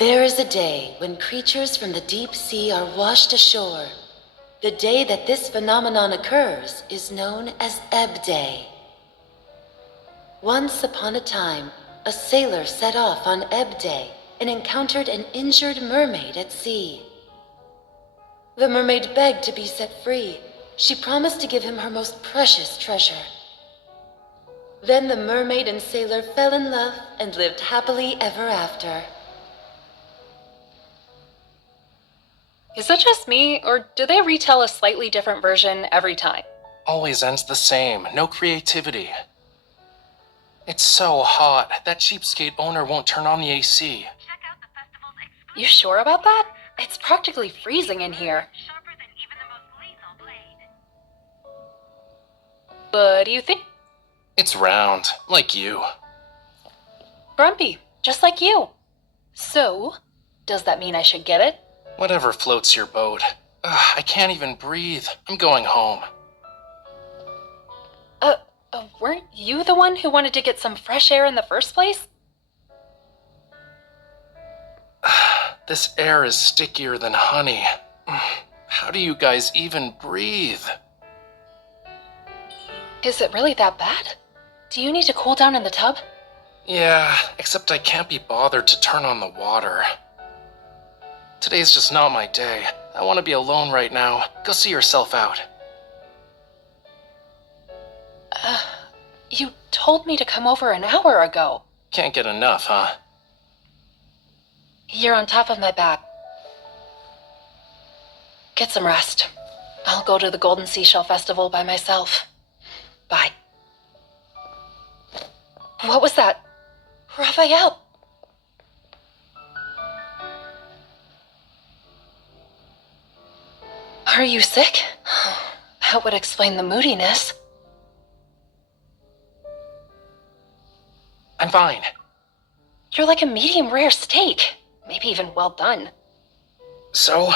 There is a day when creatures from the deep sea are washed ashore. The day that this phenomenon occurs is known as Ebb Day. Once upon a time, a sailor set off on Ebb Day and encountered an injured mermaid at sea. The mermaid begged to be set free. She promised to give him her most precious treasure. Then the mermaid and sailor fell in love and lived happily ever after. Is it just me, or do they retell a slightly different version every time? Always ends the same. No creativity. It's so hot. That cheapskate owner won't turn on the AC. You sure about that? It's practically freezing in here. What do you think? It's round, like you. Grumpy, just like you. So, does that mean I should get it? Whatever floats your boat. I can't even breathe. I'm going home. Weren't you the one who wanted to get some fresh air in the first place? This air is stickier than honey. How do you guys even breathe? Is it really that bad? Do you need to cool down in the tub? Yeah, except I can't be bothered to turn on the water. Today's just not my day. I want to be alone right now. Go see yourself out. You told me to come over an hour ago. Can't get enough, huh? You're on top of my back. Get some rest. I'll go to the Golden Seashell Festival by myself. Bye. What was that? Rafayel! Are you sick? That would explain the moodiness. I'm fine. You're like a medium rare steak. Maybe even well done. So?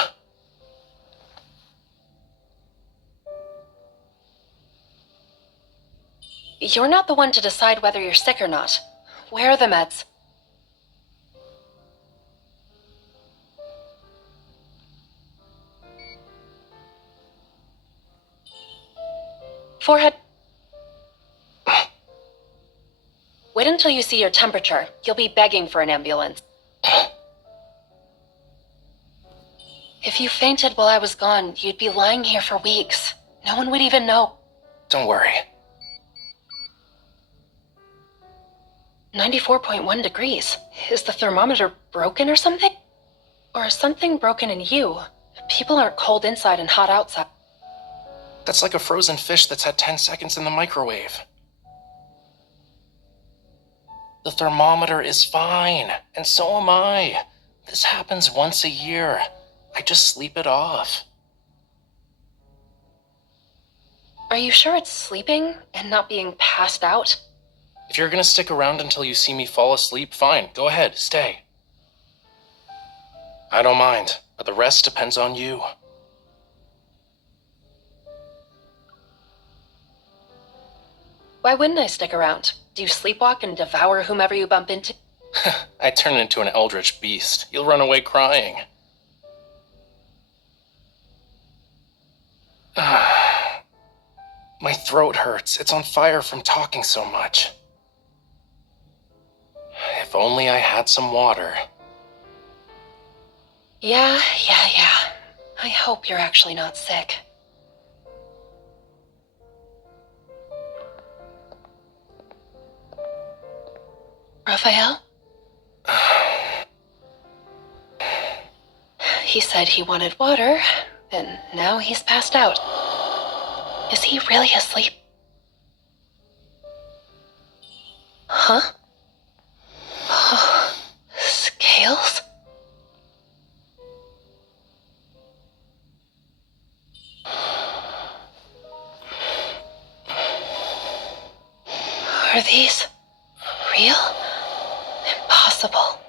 You're not the one to decide whether you're sick or not. Where are the meds? Forehead. Wait until you see your temperature. You'll be begging for an ambulance. If you fainted while I was gone, you'd be lying here for weeks. No one would even know. Don't worry. 94.1 degrees. Is the thermometer broken or something? Or is something broken in you? People aren't cold inside and hot outside. That's like a frozen fish that's had 10 seconds in the microwave. The thermometer is fine, and so am I. This happens once a year. I just sleep it off. Are you sure it's sleeping and not being passed out? If you're gonna stick around until you see me fall asleep, fine. Go ahead, stay. I don't mind, but the rest depends on you. Why wouldn't I stick around? Do you sleepwalk and devour whomever you bump into? I turn into an eldritch beast. You'll run away crying. My throat hurts. It's on fire from talking so much. If only I had some water. Yeah. I hope you're actually not sick. Rafayel? He said he wanted water, and now he's passed out. Is he really asleep? Huh? Scales? Are these real? Impossible.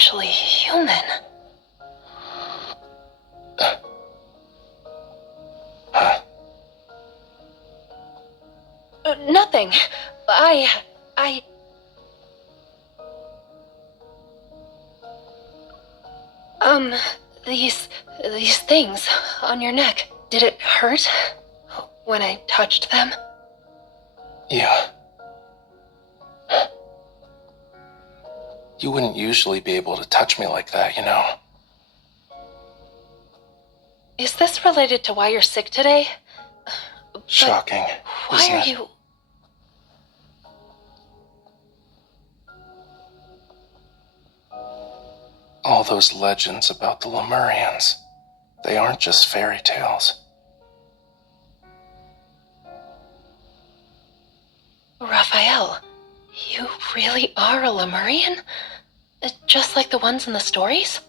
actually human. Huh? Nothing. I... These things on your neck, did it hurt when I touched them? Yeah. You wouldn't usually be able to touch me like that, you know. Is this related to why you're sick today? Shocking, Why isn't are it? you... All those legends about the Lemurians, they aren't just fairy tales. Raphael, you really are a Lemurian? Just like the ones in the stories?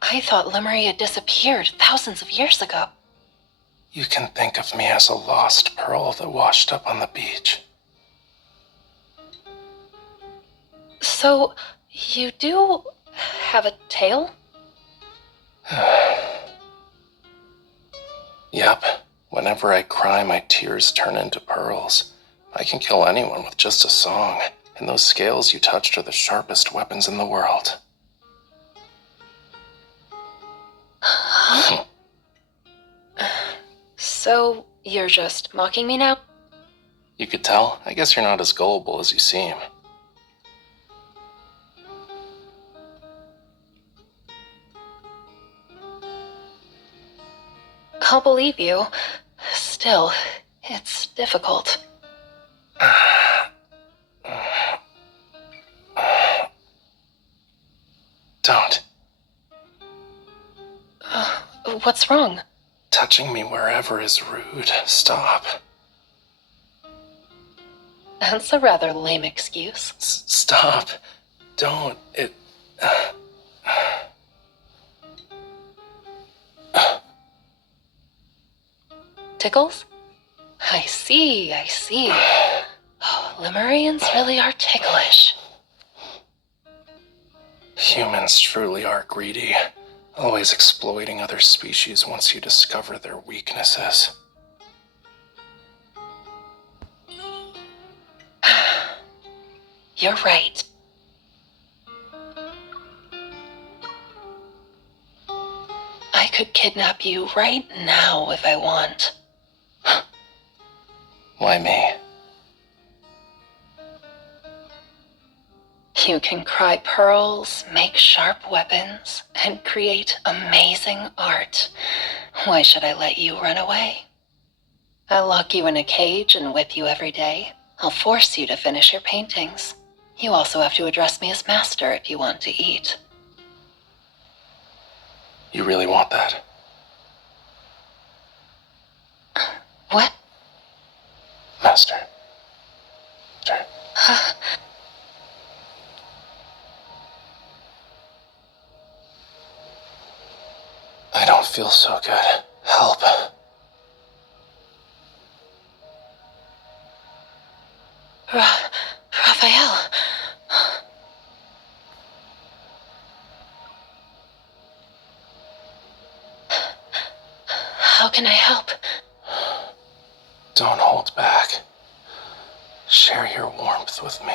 I thought Lemuria disappeared thousands of years ago. You can think of me as a lost pearl that washed up on the beach. So, you do have a tail? Yep. Whenever I cry, my tears turn into pearls. I can kill anyone with just a song, and those scales you touched are the sharpest weapons in the world. Huh? So, you're just mocking me now? You could tell. I guess you're not as gullible as you seem. I'll believe you. Still, it's difficult. Don't. What's wrong? Touching me wherever is rude. Stop. That's a rather lame excuse. Stop. Don't. It... Tickles? I see. Oh, Lemurians really are ticklish. Humans truly are greedy, always exploiting other species once you discover their weaknesses. You're right. I could kidnap you right now if I want. Why me? You can cry pearls, make sharp weapons, and create amazing art. Why should I let you run away? I'll lock you in a cage and whip you every day. I'll force you to finish your paintings. You also have to address me as master if you want to eat. You really want that? What? Master. Sure. I don't feel so good. Help. Raphael. How can I help? Don't hold back. Share your warmth with me.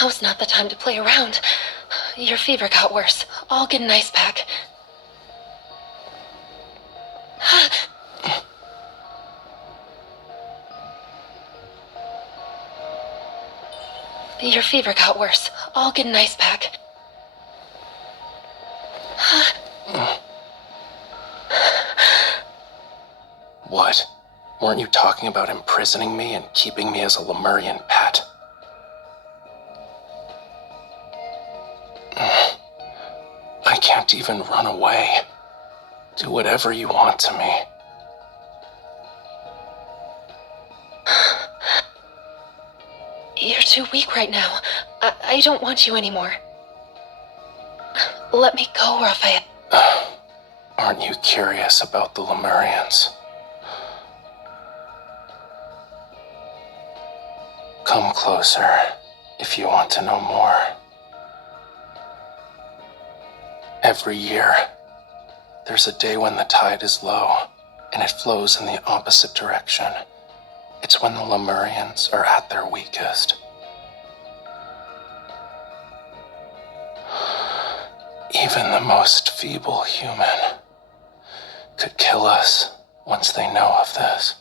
Now's not the time to play around. Your fever got worse. I'll get an ice pack. Your fever got worse. I'll get an ice pack. What? Weren't you talking about imprisoning me and keeping me as a Lemurian pet? I can't even run away. Do whatever you want to me. You're too weak right now. I don't want you anymore. Let me go, Rafayel. Aren't you curious about the Lemurians? Come closer if you want to know more. Every year, there's a day when the tide is low and it flows in the opposite direction. It's when the Lemurians are at their weakest. Even the most feeble human could kill us once they know of this.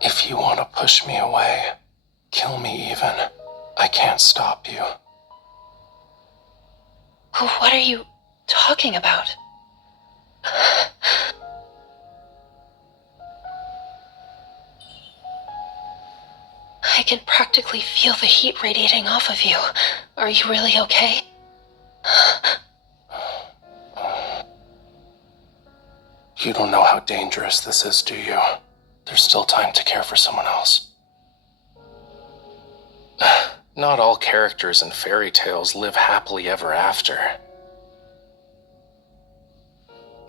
If you want to push me away, kill me even, I can't stop you. What are you talking about? I can practically feel the heat radiating off of you. Are you really okay? You don't know how dangerous this is, do you? There's still time to care for someone else. Not all characters in fairy tales live happily ever after.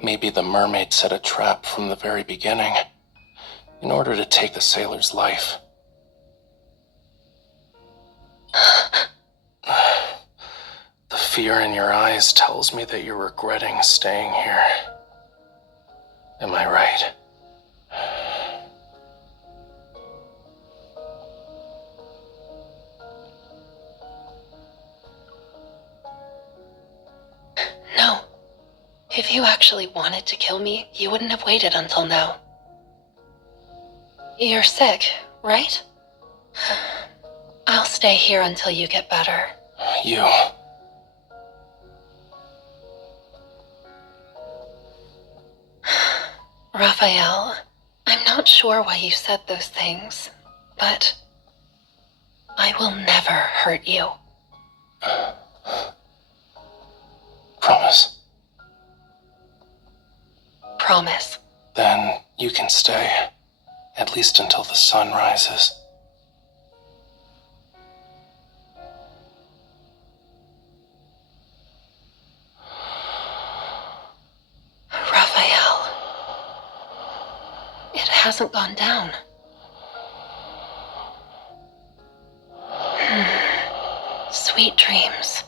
Maybe the mermaid set a trap from the very beginning in order to take the sailor's life. The fear in your eyes tells me that you're regretting staying here. Am I right? No. If you actually wanted to kill me, you wouldn't have waited until now. You're sick, right? I'll stay here until you get better. You. Rafayel, I'm not sure why you said those things, but I will never hurt you. Promise. Promise. Then you can stay, at least until the sun rises. Rafayel. It hasn't gone down. Sweet dreams.